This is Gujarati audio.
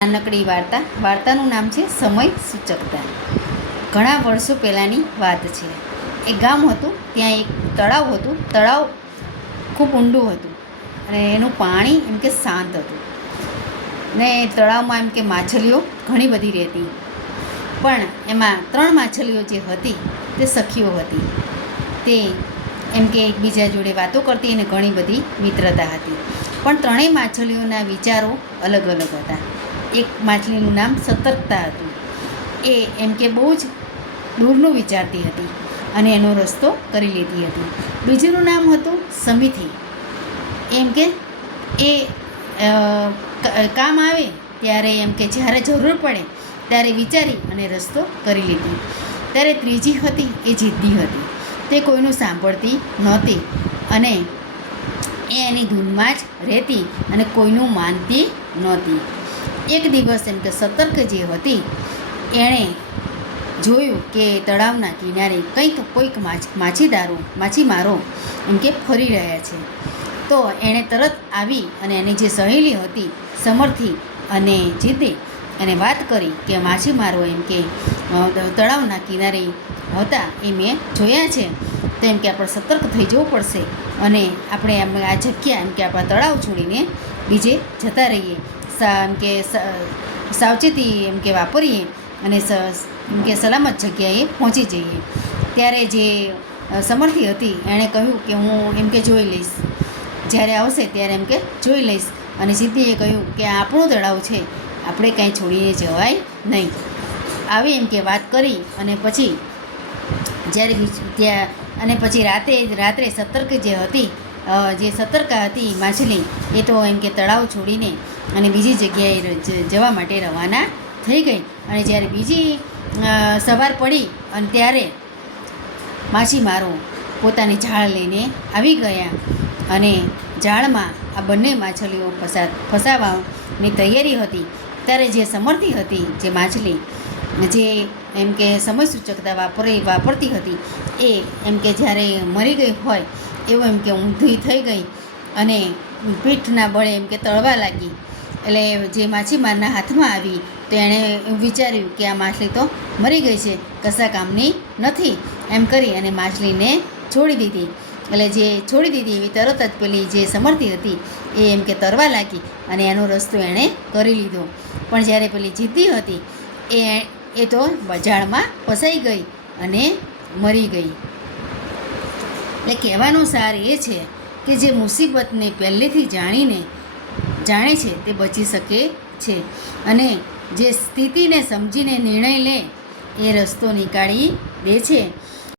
નાનકડી વાર્તા. વાર્તાનું નામ છે સમય સૂચકતા ઘણા વર્ષો પહેલાંની વાત છે. એક ગામ હતું, ત્યાં એક તળાવ હતું. તળાવ ખૂબ ઊંડું હતું અને એનું પાણી એમ કે શાંત હતું. ને તળાવમાં એમ કે માછલીઓ ઘણી બધી રહેતી. પણ એમાં ત્રણ માછલીઓ જે હતી, તે સખીઓ હતી. તે એમ કે એકબીજા જોડે વાતો કરતી અને ઘણી બધી મિત્રતા હતી. પણ ત્રણેય માછલીઓના વિચારો અલગ અલગ હતા. એક માછલીનું નામ સતર્કતા હતું. એ એમ કે બહુ જ દૂરનું વિચારતી હતી અને એનો રસ્તો કરી લેતી હતી. બીજુંનું નામ હતું સમિતિ. એમ કે એ કામ આવે ત્યારે એમ કે જ્યારે જરૂર પડે ત્યારે વિચારી અને રસ્તો કરી લીધી. ત્યારે ત્રીજી હતી એ જીદ્દી હતી. તે કોઈનું સાંભળતી નહોતી અને એ એની ધૂનમાં જ રહેતી અને કોઈનું માનતી નહોતી. એક દિવસ એમ કે સતર્ક જે હતી, એણે જોયું કે તળાવના કિનારે કંઈક કોઈક માછ, માછીદારો, માછીમારો એમ કે ફરી રહ્યા છે. તો એણે તરત આવી અને એની જે સહેલી હતી, સમર્થી અને જીતે એને વાત કરી કે માછીમારો એમ કે તળાવના કિનારે હતા એ મેં જોયા છે. તો એમ કે આપણે સતર્ક થઈ જવું પડશે અને આપણે એમ આ જગ્યા એમ કે આપણા તળાવ છોડીને બીજે જતા રહીએ. એમ કે સાવચેતી એમ કે વાપરીએ અને એમ કે સલામત જગ્યાએ પહોંચી જઈએ. ત્યારે જે સમર્થી હતી, એણે કહ્યું કે હું એમ કે જોઈ લઈશ. જ્યારે આવશે ત્યારે એમ કે જોઈ લઈશ. અને સિદ્ધિએ કહ્યું કે આપણું તળાવ છે, આપણે કાંઈ છોડીને જવાય નહીં. આવી એમ કે વાત કરી અને પછી, જ્યારે ત્યાં, અને પછી રાતે, રાત્રે સતર્ક જે હતી જે સતર્કા હતી માછલી, એ તો એમ કે તળાવ છોડીને અને બીજી જગ્યાએ જવા માટે રવાના થઈ ગઈ. અને જ્યારે બીજી સવાર પડી અને ત્યારે માછીમારો પોતાની ઝાડ લઈને આવી ગયા અને ઝાડમાં આ બંને માછલીઓ ફસા ફસાવાની તૈયારી હતી. ત્યારે જે સમર્થી હતી, જે માછલી, જે એમ કે સમય સૂચકતા વાપરી વાપરતી હતી, એ એમ કે જ્યારે મરી ગઈ હોય, એવું એમ કે ઊંધી થઈ ગઈ અને પીઠના બળે એમ કે તળવા લાગી. એટલે જે માછીમારના હાથમાં આવી, તો એણે વિચાર્યું કે આ માછલી તો મરી ગઈ છે, કશા કામની નથી. એમ કરી અને માછલીને છોડી દીધી. એટલે જે છોડી દીધી એવી તરત જ પેલી જે સમર્થી હતી, એ એમ કે તરવા લાગી અને એનો રસ્તો એણે કરી લીધો. પણ જ્યારે પેલી જીદ્દી હતી, એ એ તો બજારમાં ફસાઈ ગઈ અને મરી ગઈ. એટલે કહેવાનો સાર એ છે કે જે મુસીબતને પહેલેથી જાણીને જાણે છે તે બચી શકે છે. અને જે સ્થિતિને સમજીને નિર્ણય લે, એ રસ્તો નીકાળી દે છે.